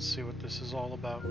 Let's see what this is all about.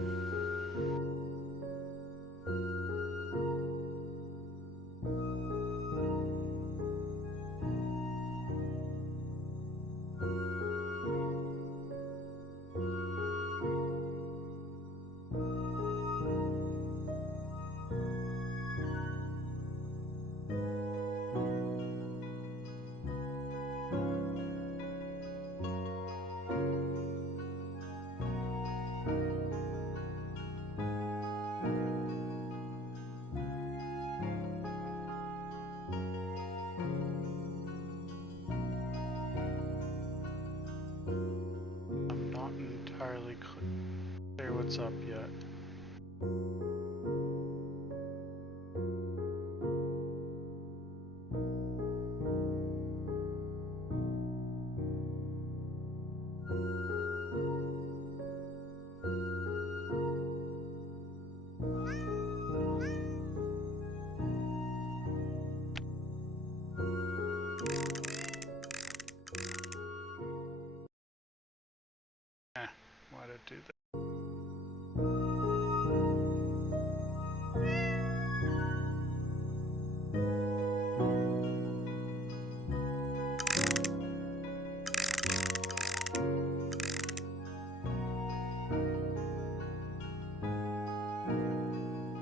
I'm not entirely clear what's up yet. Why did it do that?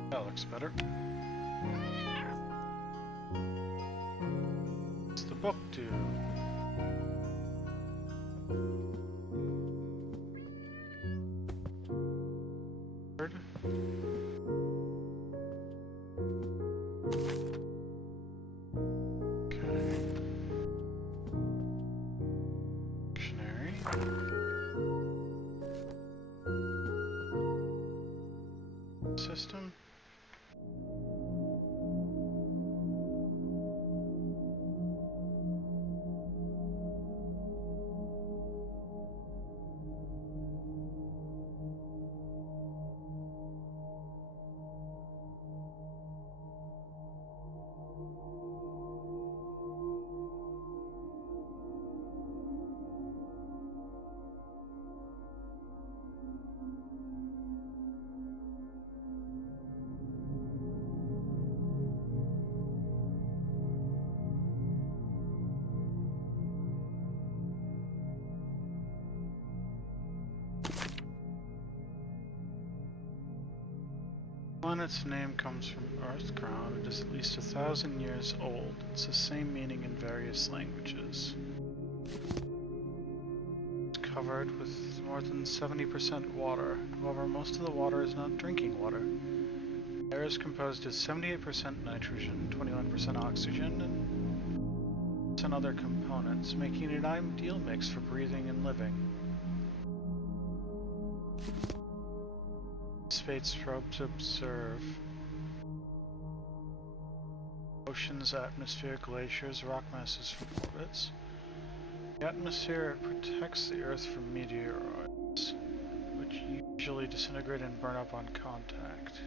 That looks better. What's the book do? Okay. Dictionary. System. The planet's name comes from Earth Crown. It is at least 1,000 years old. It's the same meaning in various languages. It's covered with more than 70% water. However, most of the water is not drinking water. Air is composed of 78% nitrogen, 21% oxygen, and some other components, making it an ideal mix for breathing and living. Space probes observe oceans, atmosphere, glaciers, rock masses from orbits. The atmosphere protects the Earth from meteoroids, which usually disintegrate and burn up on contact.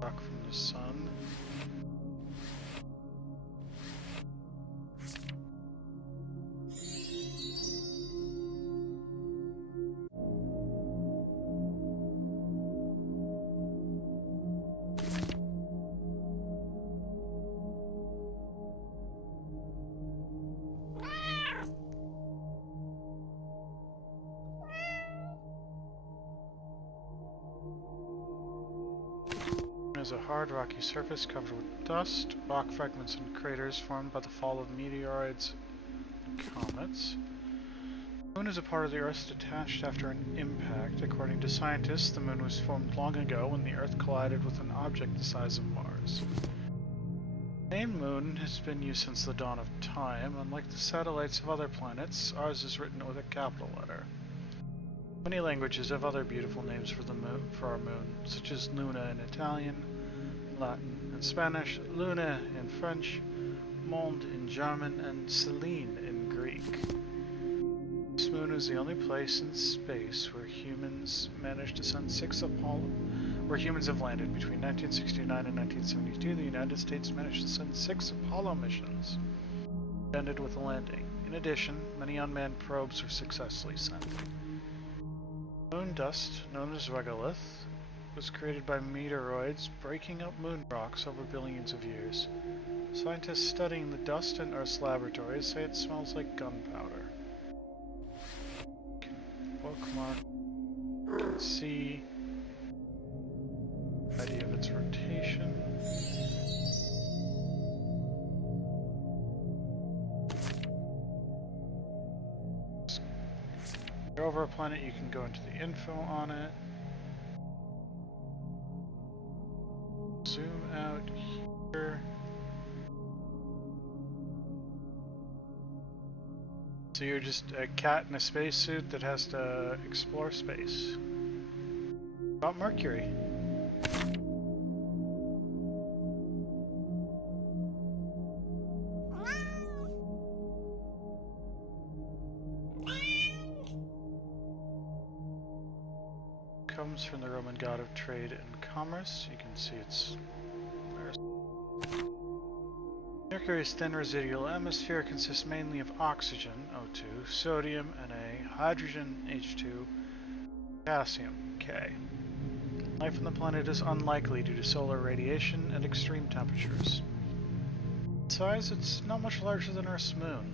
Rock from the sun. Is a hard rocky surface covered with dust, rock fragments and craters formed by the fall of meteoroids and comets. The moon is a part of the Earth detached after an impact. According to scientists, the moon was formed long ago when the Earth collided with an object the size of Mars. The name moon has been used since the dawn of time. Unlike the satellites of other planets, ours is written with a capital letter. Many languages have other beautiful names for our moon, such as Luna in Italian, Latin and Spanish, Luna in French, Mond in German, and Selene in Greek. This moon is the only place in space where humans managed to send where humans have landed. Between 1969 and 1972, the United States managed to send 6 Apollo missions, ended with a landing. In addition, many unmanned probes were successfully sent. Moon dust, known as regolith, was created by meteoroids breaking up moon rocks over billions of years. Scientists studying the dust in Earth's laboratories say it smells like gunpowder. Bookmark. You can see the idea of its rotation. If you're over a planet, you can go into the info on it. Zoom out here. So you're just a cat in a spacesuit that has to explore space. About Mercury. Comes from the Roman god of trade and commerce. You can see it's Mercury's thin residual atmosphere consists mainly of oxygen, O2, sodium, Na, hydrogen, H2, potassium, K. Life on the planet is unlikely due to solar radiation and extreme temperatures. In size, it's not much larger than Earth's moon.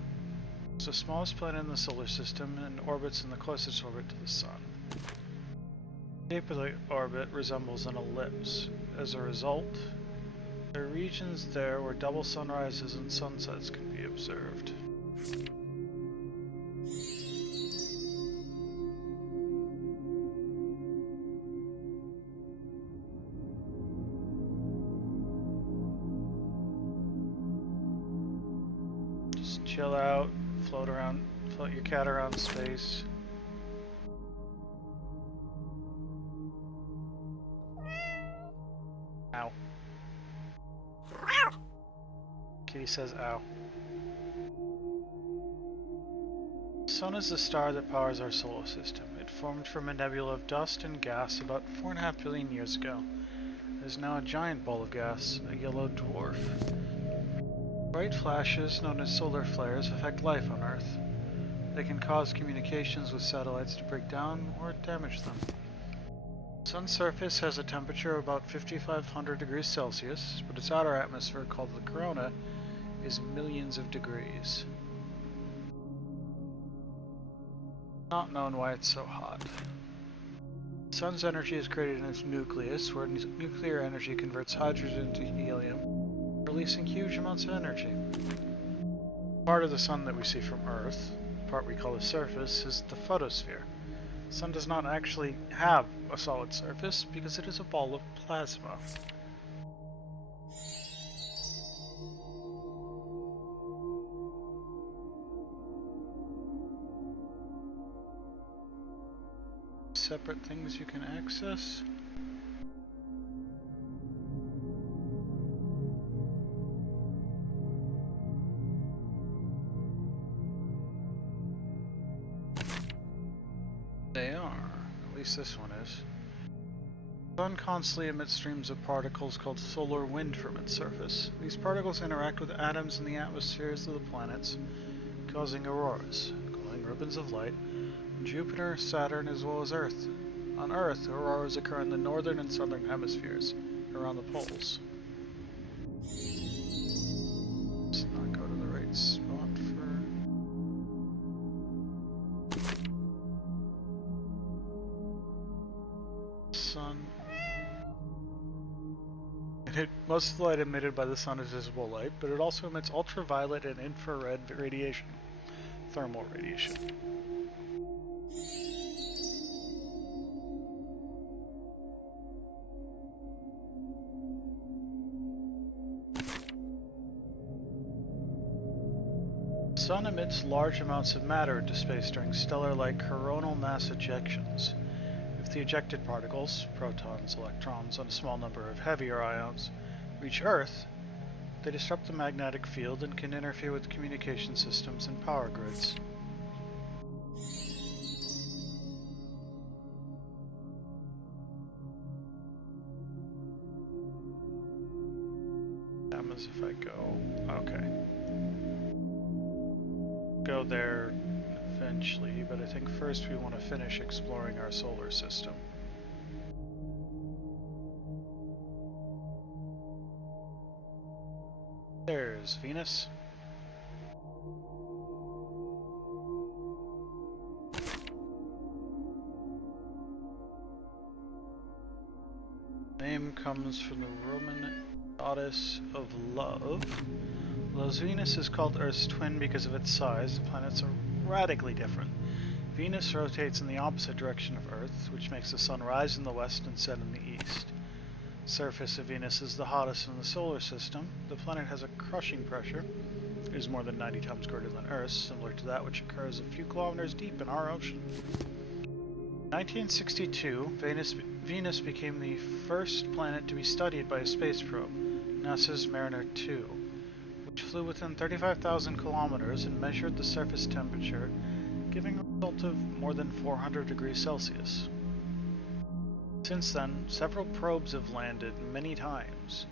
It's the smallest planet in the solar system and orbits in the closest orbit to the Sun. The shape of the orbit resembles an ellipse. As a result, there are regions there where double sunrises and sunsets can be observed. Just chill out, float your cat around space. Ow. Kitty says ow. The Sun is the star that powers our solar system. It formed from a nebula of dust and gas about 4.5 billion years ago. It is now a giant ball of gas, a yellow dwarf. Bright flashes, known as solar flares, affect life on Earth. They can cause communications with satellites to break down or damage them. The Sun's surface has a temperature of about 5,500 degrees Celsius, but its outer atmosphere, called the corona, is millions of degrees. Not known why it's so hot. The Sun's energy is created in its nucleus, where nuclear energy converts hydrogen to helium, releasing huge amounts of energy. Part of the Sun that we see from Earth, the part we call the surface, is the photosphere. The Sun does not actually have a solid surface because it is a ball of plasma. Separate things you can access. They are. At least this one is. The Sun constantly emits streams of particles called solar wind from its surface. These particles interact with atoms in the atmospheres of the planets, causing auroras, glowing ribbons of light, on Jupiter, Saturn, as well as Earth. On Earth, auroras occur in the northern and southern hemispheres, around the poles. Let's not go to the right spot for... Sun. Most of the light emitted by the Sun is visible light, but it also emits ultraviolet and infrared radiation, thermal radiation. The Sun emits large amounts of matter into space during stellar-like coronal mass ejections. If the ejected particles, protons, electrons, and a small number of heavier ions, reach Earth, They disrupt the magnetic field and can interfere with communication systems and power grids. What happens if I go? Okay. Go there eventually, but I think first we want to finish exploring our solar system. There's Venus. Name comes from the Roman goddess of love. Although Venus is called Earth's twin because of its size, the planets are radically different. Venus rotates in the opposite direction of Earth, which makes the sun rise in the west and set in the east. The surface of Venus is the hottest in the solar system. The planet has a crushing pressure. It is more than 90 times greater than Earth's, similar to that which occurs a few kilometers deep in our ocean. In 1962, Venus became the first planet to be studied by a space probe, NASA's Mariner 2, which flew within 35,000 kilometers and measured the surface temperature, giving a result of more than 400 degrees Celsius. Since then, several probes have landed many times,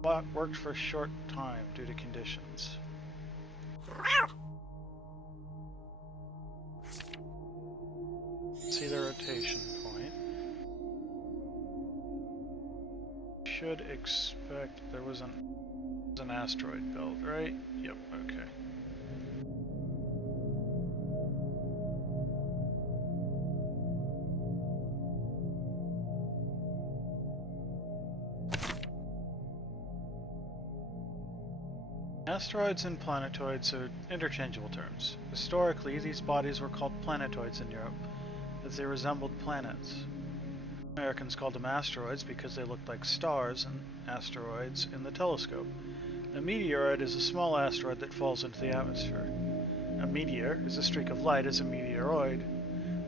but worked for a short time due to conditions. See the rotation point. Should expect there was an asteroid belt, right? Yep, okay. Asteroids and planetoids are interchangeable terms. Historically, these bodies were called planetoids in Europe, as they resembled planets. Americans called them asteroids because they looked like stars and asteroids in the telescope. A meteoroid is a small asteroid that falls into the atmosphere. A meteor is a streak of light as a meteoroid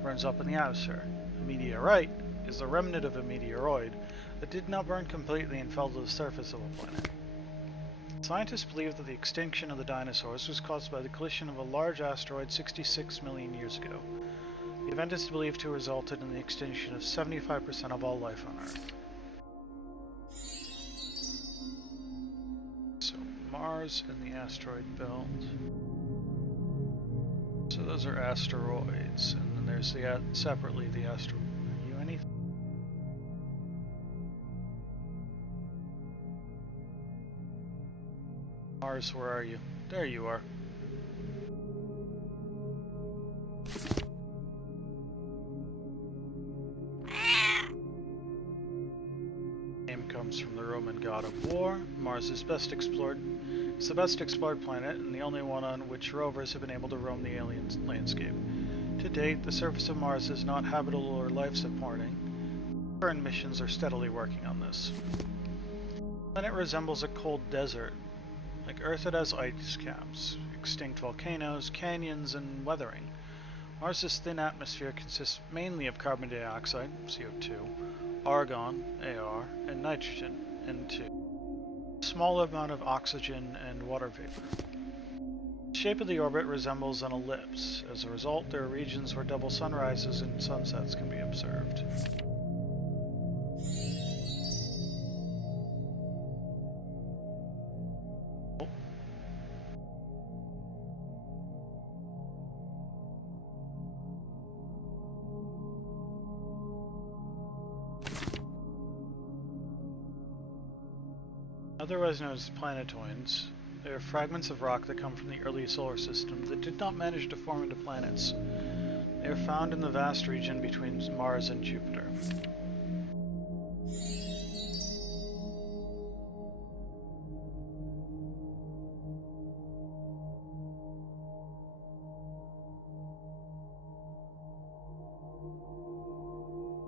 burns up in the atmosphere. A meteorite is the remnant of a meteoroid that did not burn completely and fell to the surface of a planet. Scientists believe that the extinction of the dinosaurs was caused by the collision of a large asteroid 66 million years ago. The event is believed to have resulted in the extinction of 75% of all life on Earth. So Mars and the asteroid belt. So those are asteroids, and then there's separately the asteroid. Are you anything? Mars, where are you? There you are. Name comes from the Roman god of war. Mars is the best explored planet and the only one on which rovers have been able to roam the alien landscape. To date, the surface of Mars is not habitable or life-supporting. Current missions are steadily working on this. The planet resembles a cold desert. Like Earth, it has ice caps, extinct volcanoes, canyons, and weathering. Mars's thin atmosphere consists mainly of carbon dioxide, CO2, argon, AR, and nitrogen, N2. A small amount of oxygen and water vapor. The shape of the orbit resembles an ellipse. As a result, there are regions where double sunrises and sunsets can be observed. Otherwise known as planetoids, they are fragments of rock that come from the early solar system that did not manage to form into planets. They are found in the vast region between Mars and Jupiter.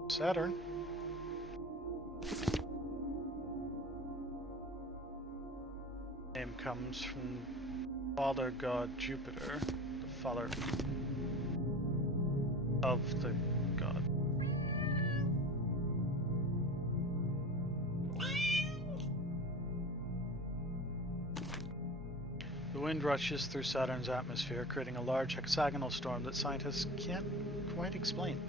Saturn. Name comes from father god Jupiter, the father of the god. The wind rushes through Saturn's atmosphere, creating a large hexagonal storm that scientists can't quite explain.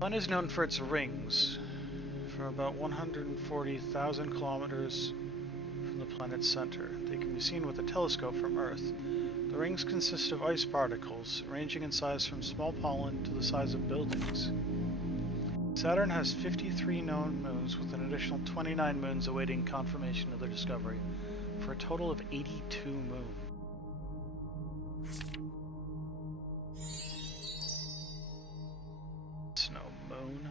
The sun is known for its rings, for about 140,000 kilometers from the planet's center. They can be seen with a telescope from Earth. The rings consist of ice particles, ranging in size from small pollen to the size of buildings. Saturn has 53 known moons, with an additional 29 moons awaiting confirmation of their discovery, for a total of 82 moons. Snow moon.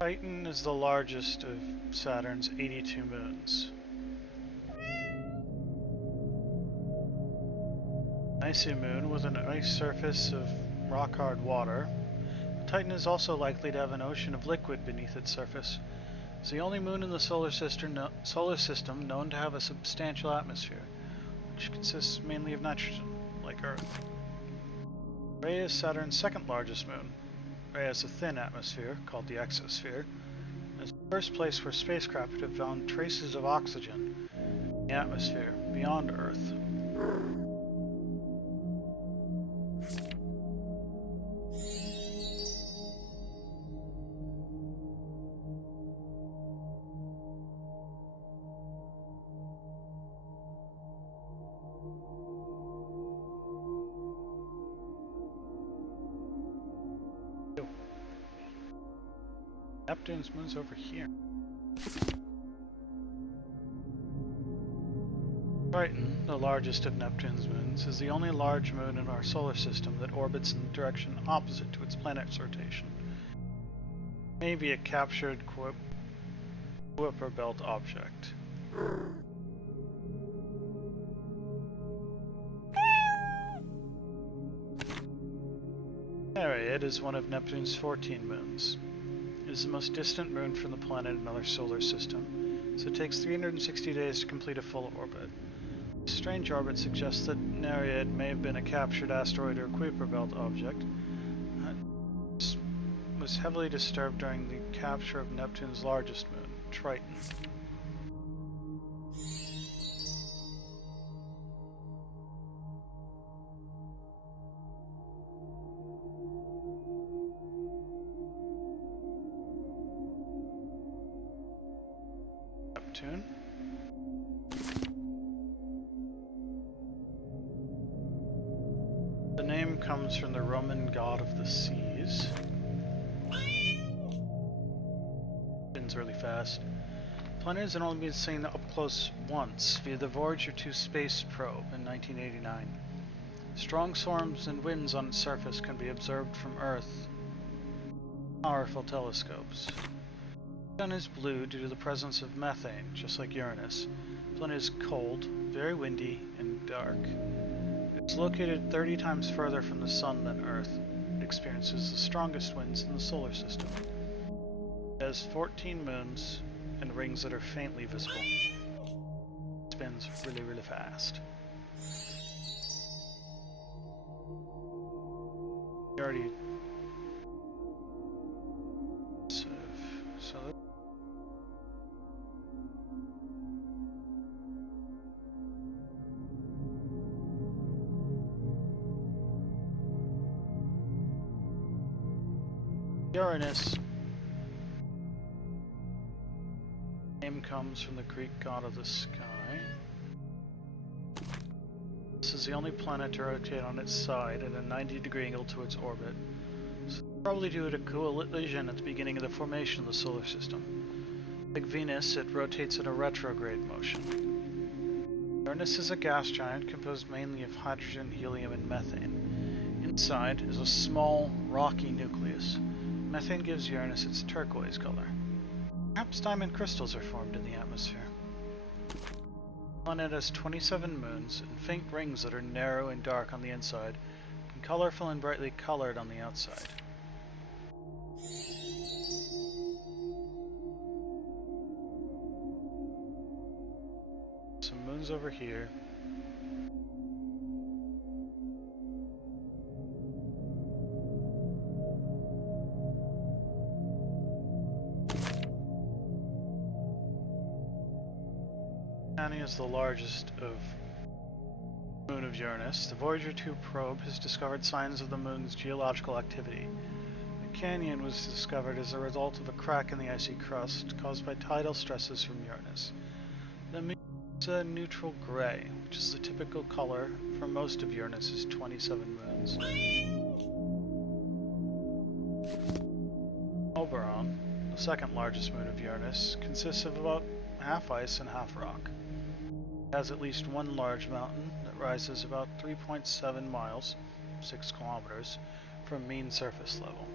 Titan is the largest of Saturn's 82 moons. Icy moon with an ice surface of rock-hard water. Titan is also likely to have an ocean of liquid beneath its surface. It's the only moon in the solar system known to have a substantial atmosphere, which consists mainly of nitrogen, like Earth. Rhea is Saturn's second largest moon. Rhea has a thin atmosphere, called the exosphere, and is the first place where spacecraft have found traces of oxygen in the atmosphere beyond Earth. Neptune's moon's over here. Triton, the largest of Neptune's moons, is the only large moon in our solar system that orbits in the direction opposite to its planet's rotation. It may be a captured Kuiper belt object. Nereid is one of Neptune's 14 moons. It is the most distant moon from the planet in our solar system, so it takes 360 days to complete a full orbit. This strange orbit suggests that Nereid may have been a captured asteroid or Kuiper belt object. It was heavily disturbed during the capture of Neptune's largest moon, Triton. Neptune. The name comes from the Roman god of the seas. Spins really fast. The planet has only been seen up close once via the Voyager 2 space probe in 1989. Strong storms and winds on its surface can be observed from Earth. Powerful telescopes. The sun is blue due to the presence of methane, just like Uranus. The planet is cold, very windy, and dark. It's located 30 times further from the sun than Earth. It experiences the strongest winds in the solar system. It has 14 moons and rings that are faintly visible. It spins really, really fast. We already... So Uranus name comes from the Greek god of the sky. This is the only planet to rotate on its side at a 90-degree angle to its orbit. So probably due to a collision at the beginning of the formation of the solar system. Like Venus, it rotates in a retrograde motion. Uranus is a gas giant composed mainly of hydrogen, helium, and methane. Inside is a small, rocky nucleus. Methane gives Uranus its turquoise color. Perhaps diamond crystals are formed in the atmosphere. The planet has 27 moons and faint rings that are narrow and dark on the inside, and colorful and brightly colored on the outside. Some moons over here. Canyon is the largest moon of Uranus. The Voyager 2 probe has discovered signs of the moon's geological activity. The canyon was discovered as a result of a crack in the icy crust caused by tidal stresses from Uranus. The moon is a neutral gray, which is the typical color for most of Uranus's 27 moons. Oberon, the second largest moon of Uranus, consists of about half ice and half rock. It has at least one large mountain that rises about 3.7 miles, 6 kilometers, from mean surface level.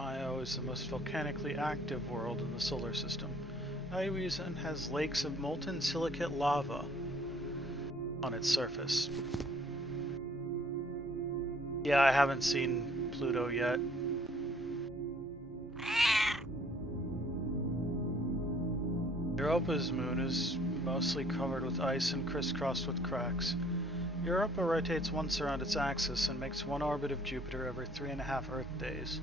Io is the most volcanically active world in the solar system. Io has lakes of molten silicate lava on its surface. Yeah, I haven't seen Pluto yet. Europa's moon is mostly covered with ice and crisscrossed with cracks. Europa rotates once around its axis and makes one orbit of Jupiter every 3.5 Earth days.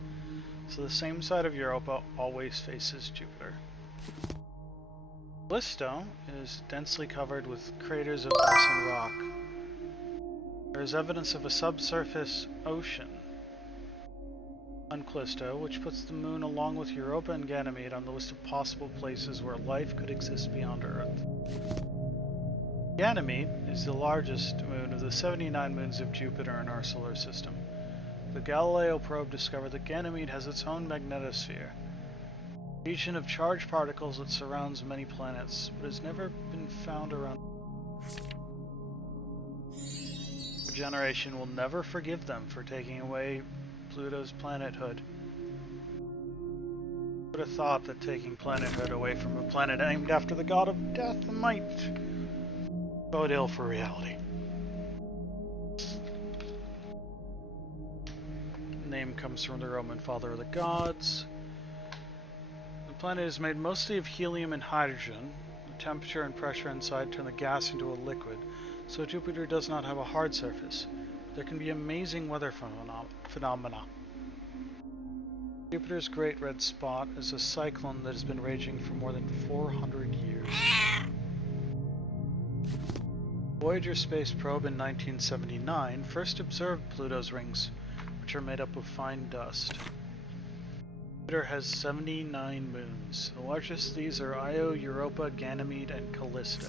So the same side of Europa always faces Jupiter. Callisto is densely covered with craters of ice and rock. There is evidence of a subsurface ocean on Callisto, which puts the moon along with Europa and Ganymede on the list of possible places where life could exist beyond Earth. Ganymede is the largest moon of the 79 moons of Jupiter in our solar system. The Galileo probe discovered that Ganymede has its own magnetosphere, a region of charged particles that surrounds many planets, but has never been found around. Our generation will never forgive them for taking away Pluto's planethood. Who would have thought that taking planethood away from a planet named after the god of death might bode ill for reality? Name comes from the Roman father of the gods. The planet is made mostly of helium and hydrogen. The temperature and pressure inside turn the gas into a liquid, so Jupiter does not have a hard surface. There can be amazing weather phenomena. Jupiter's Great Red Spot is a cyclone that has been raging for more than 400 years. Voyager space probe in 1979 first observed Pluto's rings, which are made up of fine dust. Jupiter has 79 moons. The largest of these are Io, Europa, Ganymede, and Callisto.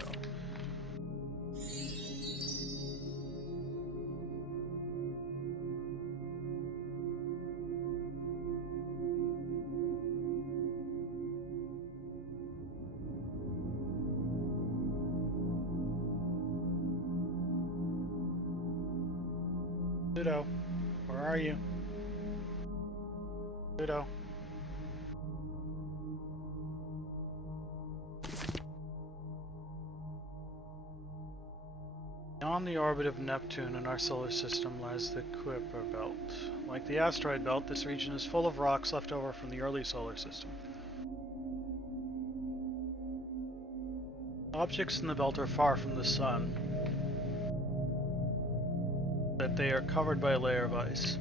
Pluto, where are you? Pluto. Beyond the orbit of Neptune in our solar system lies the Kuiper Belt. Like the asteroid belt, this region is full of rocks left over from the early solar system. Objects in the belt are far from the sun, but they are covered by a layer of ice.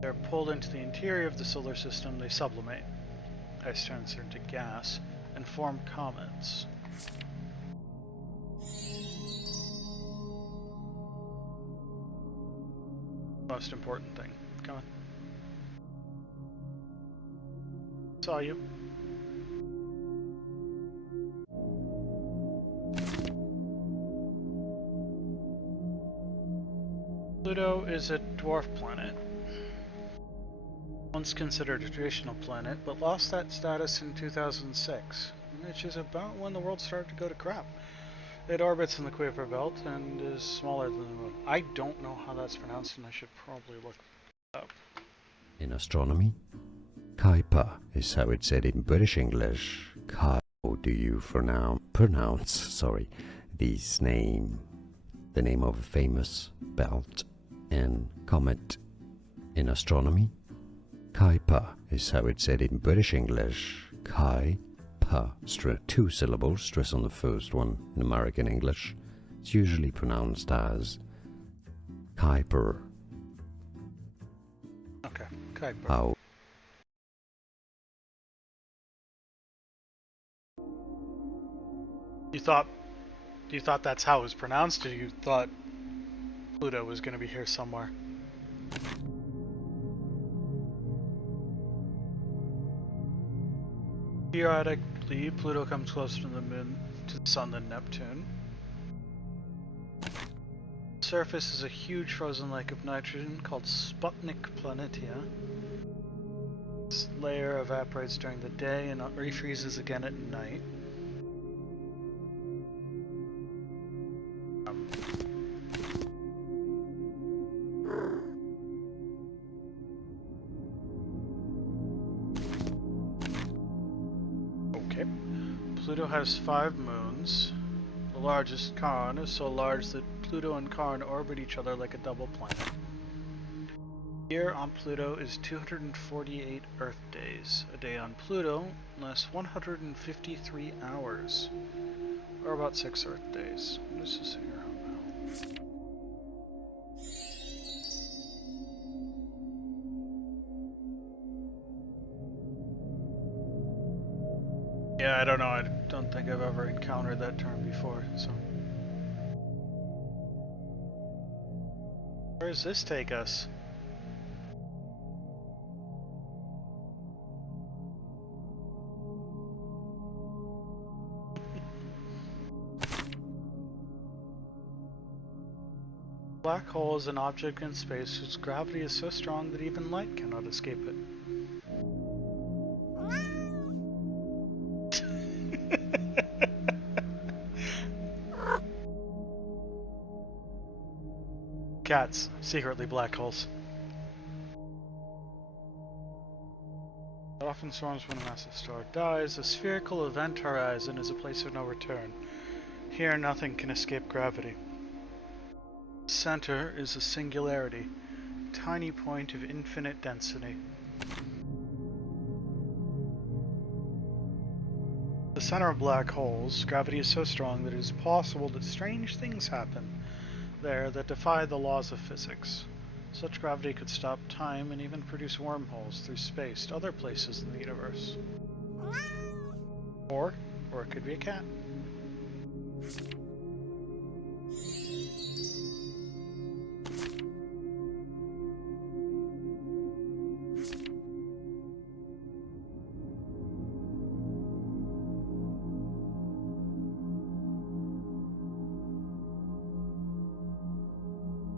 They are pulled into the interior of the solar system, they sublimate. Ice turns into gas and form comets. Most important thing. Come on. Saw you. Pluto is a dwarf planet. Once considered a traditional planet, but lost that status in 2006, which is about when the world started to go to crap. It orbits in the Kuiper Belt and is smaller than the Moon. I don't know how that's pronounced, and I should probably look it up. In astronomy, Kuiper is how it's said in British English. How do you pronounce this name? the name of a famous belt and comet in astronomy. Kuiper is how it's said in British English. Kuiper, two syllables, stress on the first one. In American English, it's usually pronounced as Kuiper. Okay, Kuiper. How You thought that's how it was pronounced, or you thought Pluto was going to be here somewhere? Periodically, Pluto comes closer to the moon, to the sun than Neptune. The surface is a huge frozen lake of nitrogen called Sputnik Planitia. This layer evaporates during the day and refreezes again at night. Pluto has 5 moons. The largest, Charon, is so large that Pluto and Charon orbit each other like a double planet. A year on Pluto is 248 Earth days. A day on Pluto lasts 153 hours, or about 6 Earth days. Let's just figure out now. Yeah, I don't know. I don't think I've ever encountered that term before, so. Where does this take us? Black hole is an object in space whose gravity is so strong that even light cannot escape it. Cats, secretly black holes. It often storms when a massive star dies. A spherical event horizon is a place of no return. Here nothing can escape gravity. The center is a singularity, a tiny point of infinite density. The center of black holes, gravity is so strong that it is possible that strange things happen there that defy the laws of physics. Such gravity could stop time and even produce wormholes through space to other places in the universe. Or it could be a cat.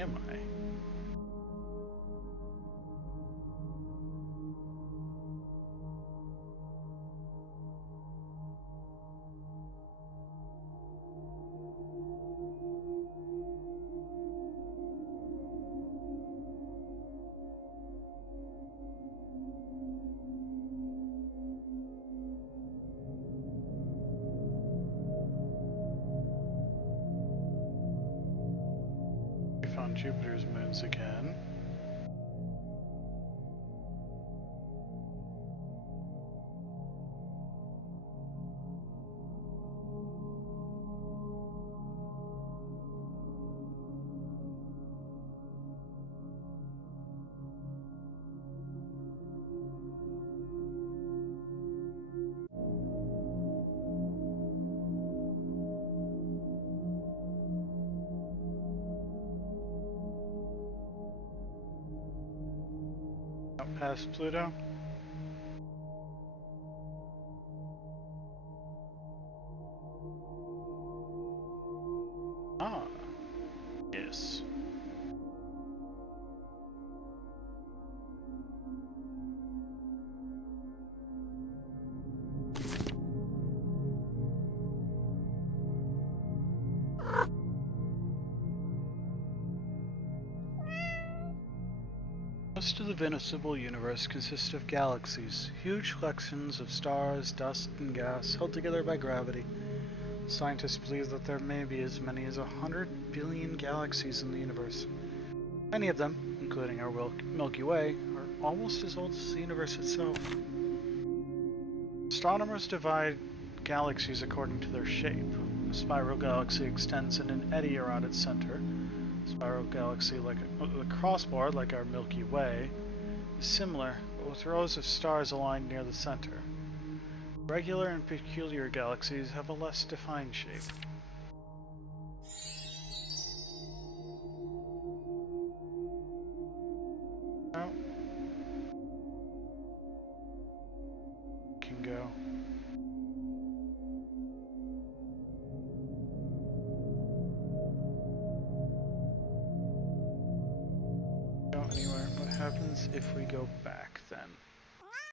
Am I? We found Jupiter's moons again. Out past Pluto. Ah, yes. Most of the visible universe consists of galaxies, huge collections of stars, dust, and gas held together by gravity. Scientists believe that there may be as many as 100 billion galaxies in the universe. Many of them, including our Milky Way, are almost as old as the universe itself. Astronomers divide galaxies according to their shape. A spiral galaxy extends in an eddy around its center. A spiral galaxy like a crossbar, like our Milky Way, is similar, but with rows of stars aligned near the center. Regular and peculiar galaxies have a less defined shape. Now, can go. Go anywhere. What happens if we go back?